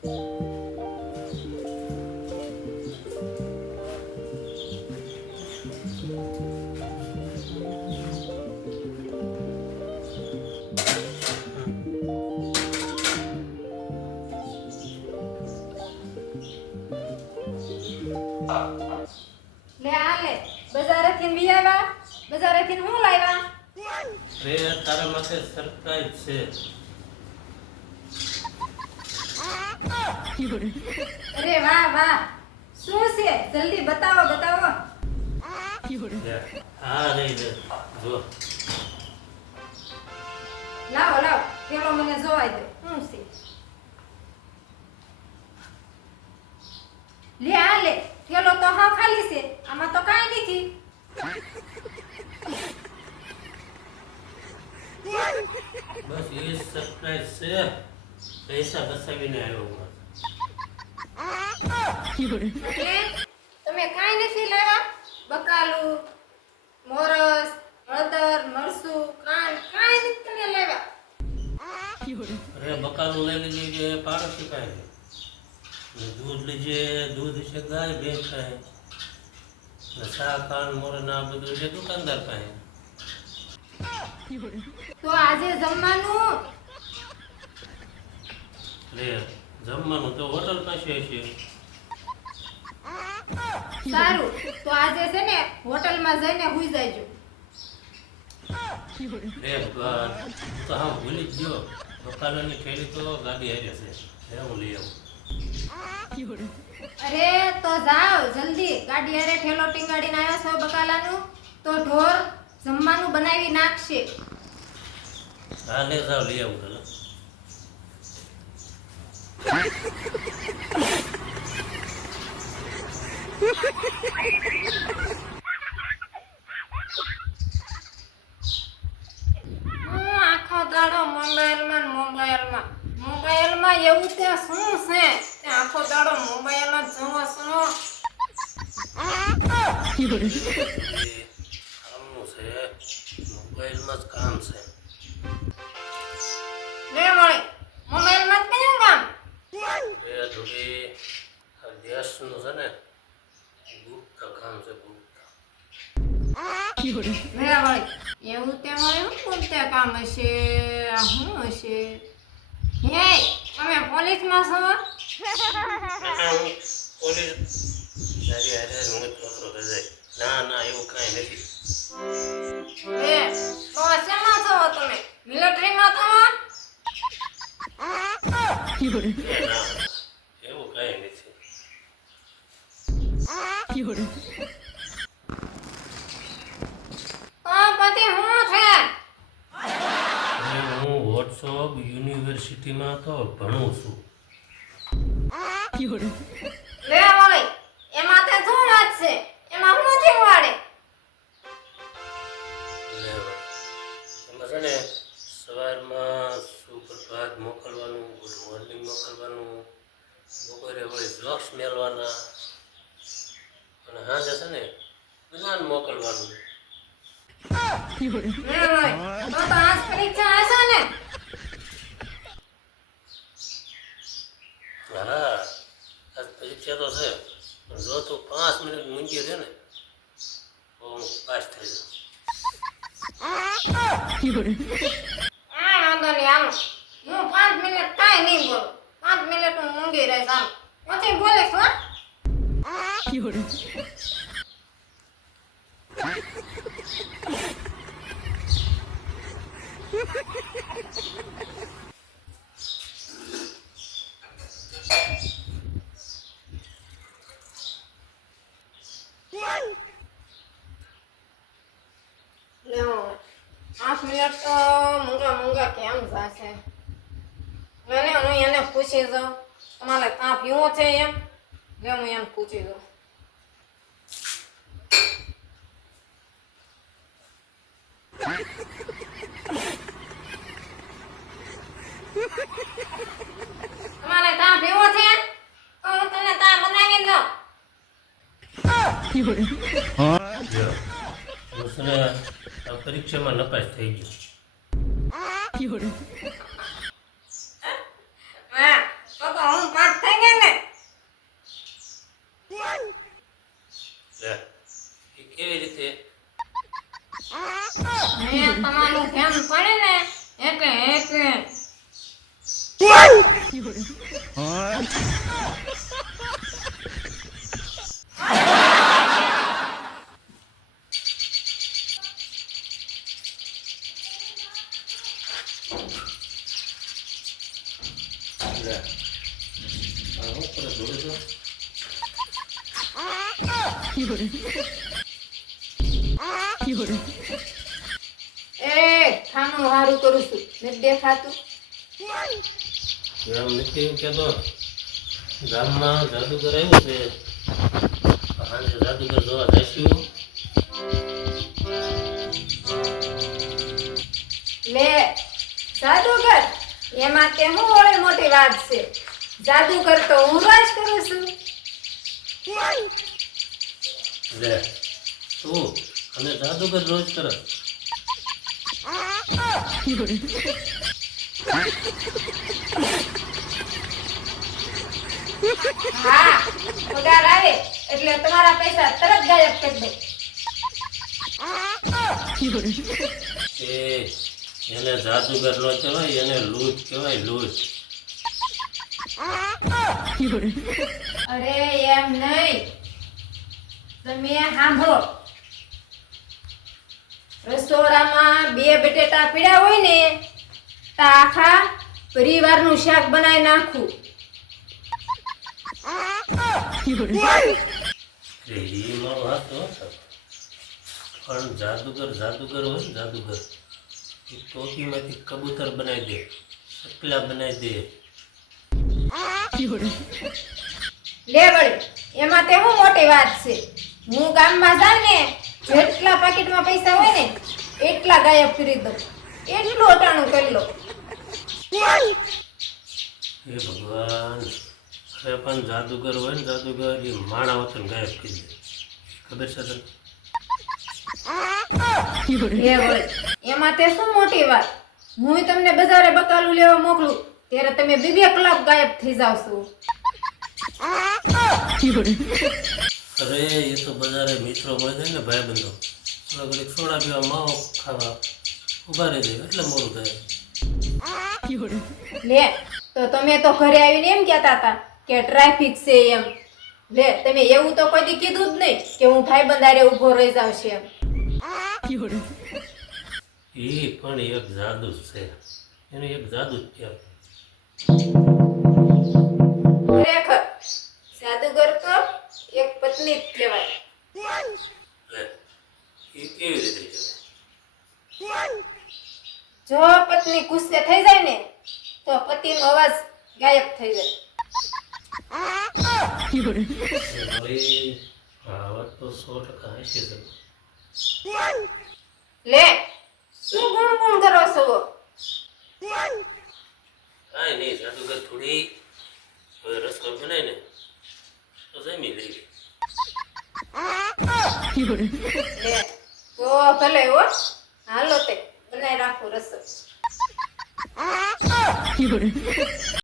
લે આ લે બજારેથી વિયાવા બજારેથી હું લાવ્યા રે તારા માટે સરપ્રાઈઝ છે. અરે વાહ વાહ શું છે જલ્દી બતાવો બતાવો હા રે જો લાવો લાવો પેલો મને જોવાય દે શું છે લે આ લે પેલો તો હા ખાલી છે આમાં તો કાંઈ નથી બસ એ સરપ્રાઈઝ છે. પૈસા બસાવીને આવ્યો હું. એટલે તમે કાંઈ નથી લાવ્યા બકાલું મોરસ હળદર મરસું કાંઈ નથી તમે લાવ્યા અરે બકાલું લઈ લેજે કે પાડોશી પાસે દૂધ લેજે દૂધ છે ગાય ભેંસ ખાય ને શાક મોરના બધું છે દુકાનદાર પાસે. તો આજે જમવાનું લે જમવાનું તો હોટલ પાસે છે. સારું તો આજે છે ને હોટલમાં જઈને હુઈ જાયજો રે ભગવાન હું તો હા ભૂલી જ ગયો. બકાલાની થેલી તો ગાડી આવી છે હું લઈ આવું. અરે તો જાઓ જલ્દી ગાડી હારે ઠેલો ટીંગાડીને આવ્યા છો બકાલાનું તો ઢોર જમવાનું બનાવી નાખશે હા લે જાવ લઈ આવું ચાલો. હું આખો દાડો મોબાઈલમાં એવું તે શું છે તે આખો દાડો મોબાઈલમાં જોવો છો કામનું છે મોબાઈલમાં જ કામ છે. લે મળી મોબાઈલમાં જ કયું કામ એ થોડી દેશનું છે ને ગુપ્ત કામ છે ગુપ્ત. લે મળી એવું તે મળી શું તે કામ હશે આ શું હશે હે તમે પોલીસમાં છો પોલીસ તારી હારે હું છોકરો જાય. ના ના એવું કાંઈ નથી. લે તો શેમાં છો તમે મિલિટરીમાં છો ના એવું કાંઈ નથી. તો પછી શું છે હું વોટ્સઅપ યુનિવર્સિટીમાં તો ભણું છું. લે મળી એમાં તે શું વાત છે એમાં શું શીખવાડે એમાં છે ને સવારમાં સુપ્રભાત મોકલવાનું ગુડ મોર્નિંગ મોકલવાનું બપોરે વળી બ્લોક્સ મેળવાના અને સાંજે છે ને જ્ઞાન મોકલવાનું. લે મળી તો આજ પરીક્ષા હશે ને હા આજ પરીક્ષા તો છે પણ જો તું 5 મિનિટ મૂંઝી રહે ને તો હું પાસ થઈ જાઉં. વાંધો નહીં હાલો હું 5 મિનિટ કાંઈ નહીં બોલું 5 મિનિટ હું ઊંઘી રહીશ હાલો પછી બોલીશ હો લ્યો 5 મિનિટ તો મૂંગા કેમ જશે મને હું એને પૂછી જાઉં તમારે કાં પીવો છે એમ લે હું એને પૂછી જાઉં તમારે કાં પીવો છે તો હું તમને ચા બનાવી દઉં દોસ્તને આ પરીક્ષામાં નપાસ થઈ ગયો. હા તો હું 5 લે આ હું કરે જોડે છો એ ખાનું હારું કરું છું નથી દેખાતું? એમ નથી કહેતો ગામમાં જાદુગર આવ્યું છે સાંજે જાદુગર જોવા જઈશું લે જાદુગર એમાં તે હું ઓળી મોટી વાત છે. જાદુગર તો હું રાજ કરું છું. લે તું અને જાદુગર રોજ કરે હા પગાર આવે એટલે તમારા પૈસા તરત ગાયબ કરી દો. એ એને જાદુગર નો કહેવાય એને લૂંટ કહેવાય લૂંટ અરે એમ નહીં, તમે સાંભળો. રસોડામાં 2 બટેટા પીડા હોય ને તો આખા પરિવારનું શાક બનાવી નાખું. એ મારો હાથ તો હતો. પણ જાદુગર જાદુગર હોય ને જાદુગર એ ટોપીમાંથી કબૂતર બનાવી દે ચકલા બનાવી દે લે વળી એમાં તે હું મોટી વાત છે. હું ગામમાં જાઉં ને જેટલા પાકીટમાં પૈસા હોય ને એટલા ગાયબ કરી દઉં. એટલું અટાણું કરી લો. હે ભગવાન અરે પણ જાદુગર હોય ને જાદુગર એ માણા વતન ગાયબ કરી દે ખબર છે તને લે વળી એમાં તે શું મોટી વાત. હું તમને બજારે બકાલું લેવા મોકલું ત્યારે તમે 2 કલાક ગાયબ થઈ જાવ છો. અરે એ તો બજારે મિત્રો મળે છે ને ભાઈબંધો થોડા ઘડીક સોડા પીવા માવો ખાવા ઉભા રહી જાય એટલે મોડું થાય લે તો તમે તો ઘરે આવીને એમ કહેતા હતા કે ટ્રાફિક છે એમ. લે તમે એવું તો કોઈ દી કીધું જ નહીં કે હું ભાઈબંધ હારે ઊભો રહી જાઉં છું એમ. એ પણ એક જાદુ જ છે એને એક જાદુ જ કહેવાય ખરેખર જાદુગર તો એક પત્ની જ કહેવાય. લે એ કેવી રીતે કહેવાય જો પત્ની ગુસ્સે થઈ જાય ને તો પતિનો અવાજ ગાયબ થઈ જાય. મારી આ વાત તો 100% હશે જ. લે શું ગુણગુણ કરો છો? કાંઈ નહીં જાદુગર થોડી હવે રસકો બનાય ને તો જમી લઈએ લે તો ભલે હો, હાલો તે બનાવી રાખો રસો.